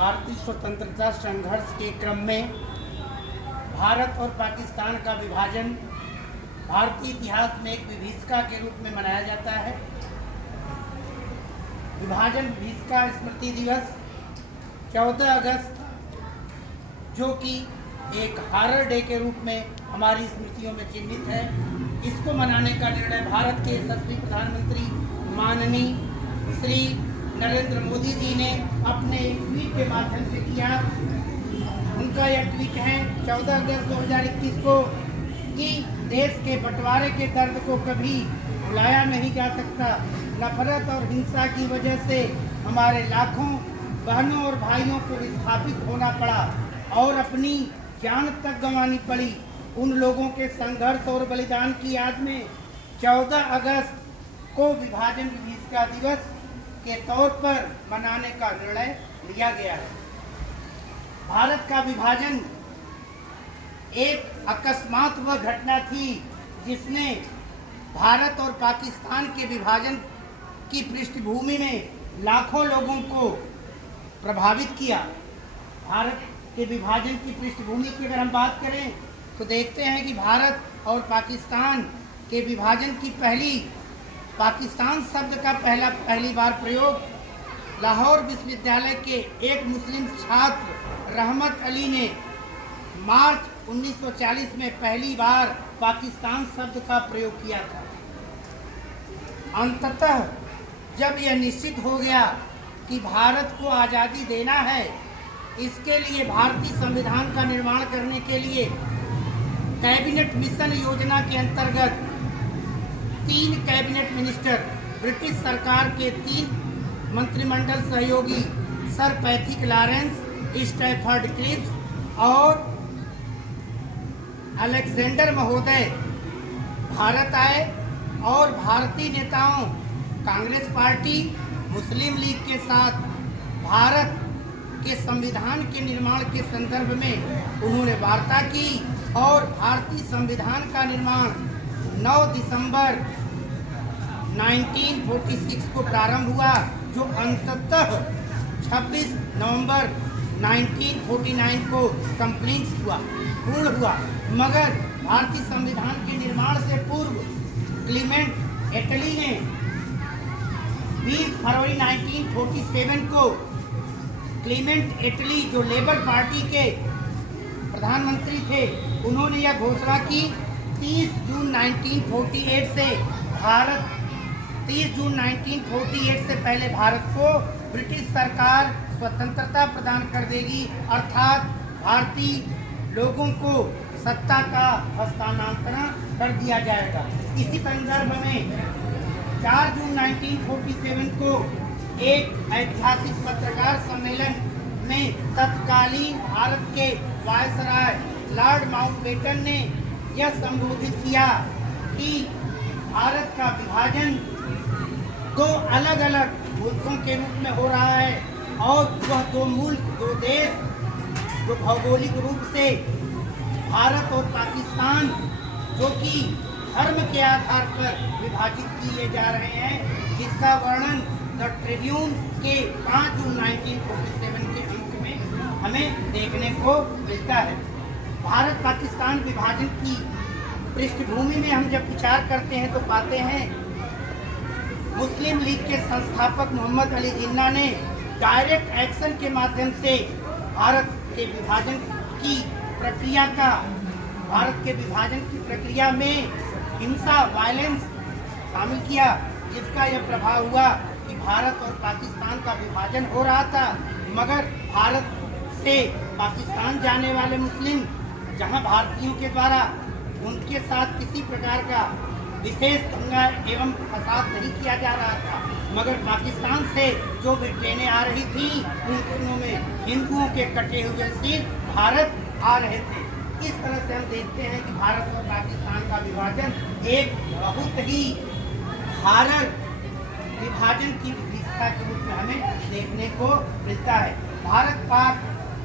भारतीय स्वतंत्रता संघर्ष के क्रम में भारत और पाकिस्तान का विभाजन भारतीय इतिहास में एक विभीषिका के रूप में मनाया जाता है। विभाजन विभीषिका स्मृति दिवस 14 अगस्त, जो कि एक हॉरर डे के रूप में हमारी स्मृतियों में चिन्हित है, इसको मनाने का निर्णय भारत के यशस्वी प्रधानमंत्री माननीय श्री नरेंद्र मोदी जी ने अपने ट्वीट के माध्यम से किया। उनका यह ट्वीट है 14 अगस्त 2021 को कि देश के बंटवारे के दर्द को कभी भुलाया नहीं जा सकता। नफरत और हिंसा की वजह से हमारे लाखों बहनों और भाइयों को विस्थापित होना पड़ा और अपनी जान तक गंवानी पड़ी। उन लोगों के संघर्ष और बलिदान की याद में 14 अगस्त को विभाजन विभीषिका दिवस के तौर पर मनाने का निर्णय लिया गया है। भारत का विभाजन एक अकस्मात वह घटना थी जिसने भारत और पाकिस्तान के विभाजन की पृष्ठभूमि में लाखों लोगों को प्रभावित किया। भारत के विभाजन की पृष्ठभूमि की अगर हम बात करें तो देखते हैं कि भारत और पाकिस्तान के विभाजन की पाकिस्तान शब्द का पहली बार प्रयोग लाहौर विश्वविद्यालय के एक मुस्लिम छात्र रहमत अली ने मार्च 1940 में पहली बार पाकिस्तान शब्द का प्रयोग किया था। अंततः जब यह निश्चित हो गया कि भारत को आज़ादी देना है, इसके लिए भारतीय संविधान का निर्माण करने के लिए कैबिनेट मिशन योजना के अंतर्गत 3 कैबिनेट मिनिस्टर, ब्रिटिश सरकार के 3 मंत्रिमंडल सहयोगी sir Pethick Lawrence, Stafford clips और अलेक्जेंडर महोदय भारत आए और भारतीय नेताओं, कांग्रेस पार्टी, मुस्लिम लीग के साथ भारत के संविधान के निर्माण के संदर्भ में उन्होंने वार्ता की और भारतीय संविधान का निर्माण 9 दिसंबर 1946 को प्रारंभ हुआ, जो अंततः 26 नवंबर 1949 को पूर्ण हुआ। मगर भारतीय संविधान के निर्माण से पूर्व क्लीमेंट एटली ने 20 फरवरी 1947 को क्लीमेंट एटली, जो लेबर पार्टी के प्रधानमंत्री थे, उन्होंने यह घोषणा की 30 जून 1948 से पहले भारत को ब्रिटिश सरकार स्वतंत्रता प्रदान कर देगी, अर्थात भारतीय लोगों को सत्ता का हस्तांतरण कर दिया जाएगा। इसी संदर्भ में 4 जून 1947 को एक ऐतिहासिक पत्रकार सम्मेलन में तत्कालीन भारत के वायसराय लॉर्ड माउंटबेटन ने यह संबोधित किया कि भारत का विभाजन 2 अलग अलग मुल्कों के रूप में हो रहा है और वह 2 मुल्क, 2 देश जो भौगोलिक रूप से भारत और पाकिस्तान, जो कि धर्म के आधार पर विभाजित किए जा रहे हैं, जिसका वर्णन द ट्रिब्यून के 5 जून 1947 के अंक में हमें देखने को मिलता है। भारत पाकिस्तान विभाजन की पृष्ठभूमि में हम जब विचार करते हैं तो पाते हैं मुस्लिम लीग के संस्थापक मोहम्मद अली जिन्ना ने डायरेक्ट एक्शन के माध्यम से भारत के विभाजन की प्रक्रिया में हिंसा, वायलेंस शामिल किया, जिसका यह प्रभाव हुआ कि भारत और पाकिस्तान का विभाजन हो रहा था। मगर भारत से पाकिस्तान जाने वाले मुस्लिम, जहां भारतीयों के द्वारा उनके साथ किसी प्रकार का विशेष दंगा एवं फसाद नहीं किया जा रहा था, मगर पाकिस्तान से जो भी ट्रेनें आ रही थी, उन ट्रेनों में हिंदुओं के कटे हुए सिर भारत आ रहे थे। इस तरह से हम देखते हैं कि भारत और पाकिस्तान का विभाजन एक बहुत ही हॉरर विभाजन की विभीषिका के रूप में हमें देखने को मिलता है।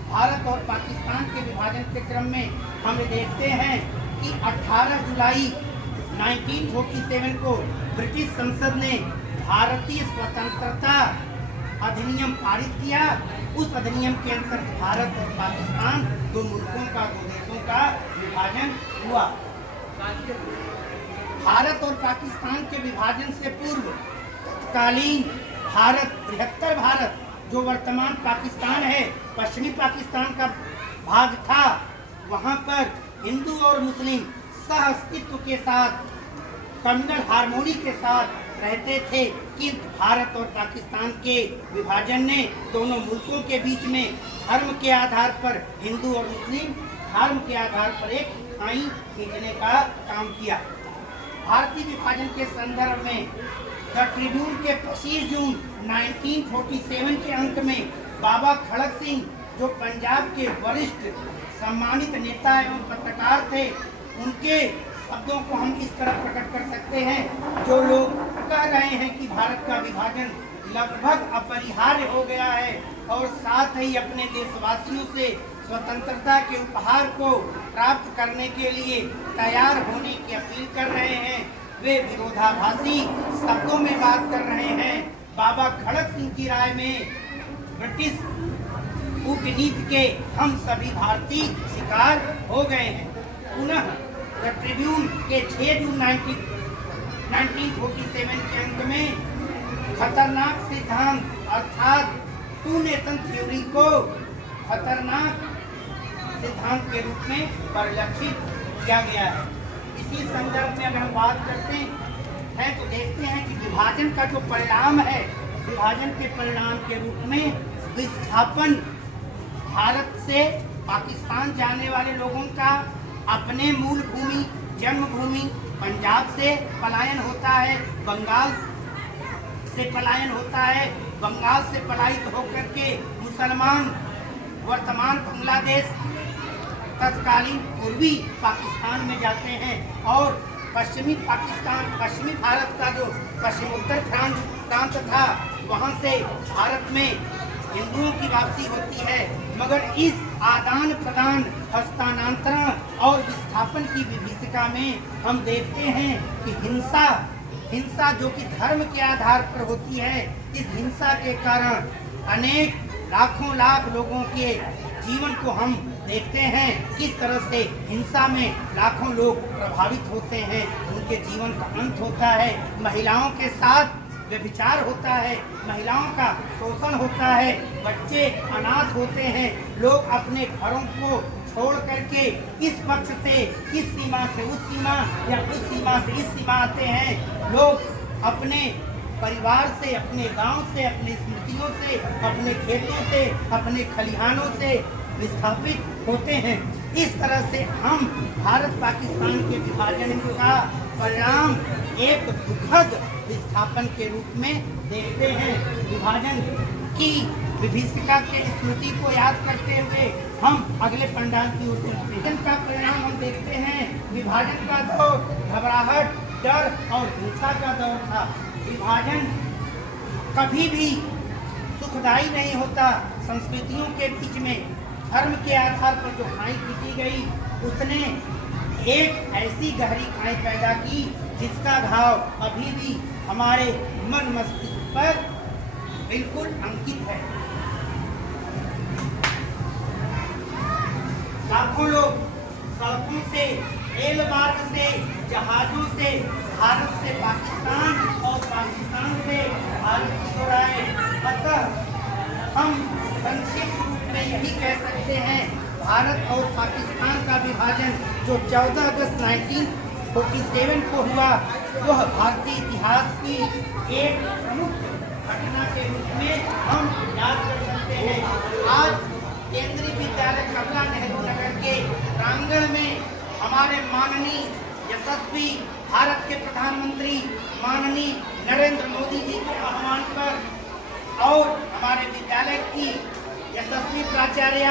भारत और पाकिस्तान के विभाजन के क्रम में हम देखते हैं कि 18 जुलाई 1947 को ब्रिटिश संसद ने भारतीय स्वतंत्रता अधिनियम पारित किया। उस अधिनियम के अंतर्गत भारत और पाकिस्तान दो मुल्कों का, दो देशों का विभाजन हुआ। भारत और पाकिस्तान के विभाजन से पूर्व तत्कालीन भारत, बृहत्तर भारत, जो वर्तमान पाकिस्तान है, पश्चिमी पाकिस्तान का भाग था, वहाँ पर हिंदू और मुस्लिम सह अस्तित्व के साथ, कम्युनल हार्मोनी के साथ रहते थे। किंतु भारत और पाकिस्तान के विभाजन ने दोनों मुल्कों के बीच में धर्म के आधार पर, हिंदू और मुस्लिम धर्म के आधार पर एक खाई खींचने का काम किया। भारतीय विभाजन के संदर्भ में द ट्रिब्यून के 25 जून 1947 के अंक में बाबा खड़क सिंह, जो पंजाब के वरिष्ठ सम्मानित नेता एवं पत्रकार थे, उनके शब्दों को हम इस तरह प्रकट कर सकते हैं। जो लोग कह रहे हैं कि भारत का विभाजन लगभग अपरिहार्य हो गया है और साथ ही अपने देशवासियों से स्वतंत्रता के उपहार को प्राप्त करने के लिए तैयार होने की अपील कर रहे हैं, वे विरोधाभासी शब्दों में बात कर रहे हैं। बाबा खड़क सिंह की राय में ब्रिटिश कूटनीति के हम सभी भारतीय शिकार हो गए हैं। पुनः द ट्रिब्यून के 6 जून 1947 के अंक में खतरनाक सिद्धांत अर्थात टू नेशन थ्योरी को खतरनाक सिद्धांत के रूप में परिलक्षित किया गया है। इसी संदर्भ में अगर हम बात करते हैं तो देखते हैं कि विभाजन का जो परिणाम है, विभाजन के परिणाम के रूप में विस्थापन, भारत से पाकिस्तान जाने वाले लोगों का अपने मूल भूमि, जन्मभूमि पंजाब से पलायन होता है, बंगाल से पलायन होता है। बंगाल से पलायित होकर के मुसलमान वर्तमान बांग्लादेश, तत्कालीन पूर्वी पाकिस्तान में जाते हैं और पश्चिमी पाकिस्तान, पश्चिमी भारत का जो पश्चिमोत्तर प्रांत था, वहाँ से भारत में हिंदुओं की वापसी होती है। मगर इस आदान प्रदान, हस्तांतरण और विस्थापन की विभीषिका में हम देखते हैं कि हिंसा जो कि धर्म के आधार पर होती है, इस हिंसा के कारण अनेक लाखों लाख लोगों के जीवन को हम देखते हैं। किस तरह से हिंसा में लाखों लोग प्रभावित होते हैं, उनके जीवन का अंत होता है, महिलाओं के साथ व्यभिचार होता है, महिलाओं का शोषण होता है, बच्चे अनाथ होते हैं, लोग अपने घरों को छोड़ करके इस पक्ष से इस सीमा से उस सीमा या उस सीमा से इस सीमा आते हैं। लोग अपने परिवार से, अपने गांव से, अपनी स्मृतियों से, अपने खेतों से, अपने खलिहानों से विस्थापित होते हैं। इस तरह से हम भारत पाकिस्तान के विभाजन का परिणाम एक दुखद विस्थापन के रूप में देखते हैं। विभाजन की विभीषिका के स्मृति को याद करते हुए हम अगले पंडाल की ओर चलते हैं। का परिणाम हम देखते हैं, विभाजन का दौर घबराहट, डर और हिंसा का दौर था। विभाजन कभी भी सुखदायी नहीं होता। संस्कृतियों के बीच में धर्म के आधार पर जो खाई खींची गई, उसने एक ऐसी गहरी खाई पैदा की जिसका घाव अभी भी हमारे मन मस्तिष्क पर बिल्कुल अंकित है। लाखों लोग सड़कों से, रेल मार्ग से, जहाजों से भारत से पाकिस्तान और पाकिस्तान से भारत की ओर आए। अतः हम संक्षिप्त रूप में यही कह सकते हैं, भारत और पाकिस्तान का विभाजन जो 14 अगस्त 1947 को हुआ, वह भारतीय इतिहास की एक प्रमुख घटना के रूप में हम याद कर सकते हैं। आज केंद्रीय विद्यालय कमला नेहरू नगर के प्रांगण में हमारे माननीय यशस्वी भारत के प्रधानमंत्री माननीय नरेंद्र मोदी जी के आह्वान पर और हमारे विद्यालय की यशस्वी प्राचार्य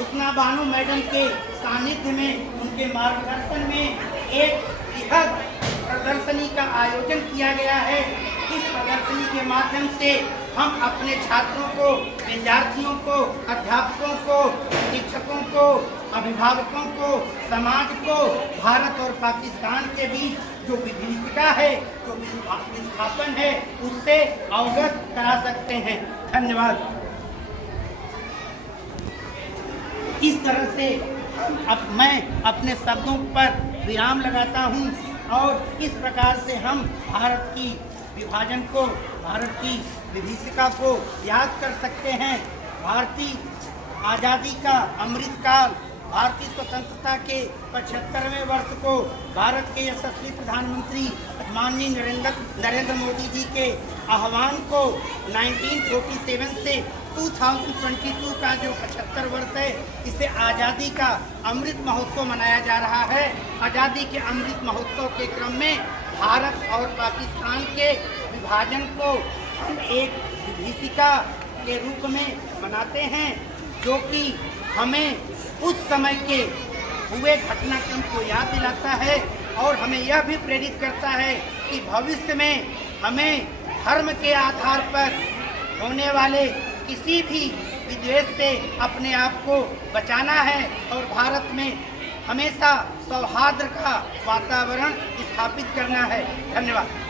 उस्ना बानो मैडम के सानिध्य में, उनके मार्गदर्शन में एक बृहद प्रदर्शनी का आयोजन किया गया है। इस प्रदर्शनी के माध्यम से हम अपने छात्रों को, विद्यार्थियों को, अध्यापकों को, शिक्षकों को, अभिभावकों को, समाज को भारत और पाकिस्तान के बीच जो विभीषिका है, जो विस्थापन है, उससे अवगत करा सकते हैं। धन्यवाद। इस तरह से अब मैं अपने शब्दों पर विराम लगाता हूँ और इस प्रकार से हम भारत की विभाजन को, भारत की विभीषिका को याद कर सकते हैं। भारतीय आज़ादी का अमृतकाल, भारतीय स्वतंत्रता के 75वें वर्ष को भारत के यशस्वी प्रधानमंत्री माननीय नरेंद्र मोदी जी के आह्वान को 1947 से 2022 का जो 75 वर्ष है, इसे आज़ादी का अमृत महोत्सव मनाया जा रहा है। आज़ादी के अमृत महोत्सव के क्रम में भारत और पाकिस्तान के विभाजन को हम एक विभीषिका के रूप में मनाते हैं, जो कि हमें उस समय के हुए घटनाक्रम को याद दिलाता है और हमें यह भी प्रेरित करता है कि भविष्य में हमें धर्म के आधार पर होने वाले किसी भी विद्वेष से अपने आप को बचाना है और भारत में हमेशा सौहार्द का वातावरण स्थापित करना है। धन्यवाद।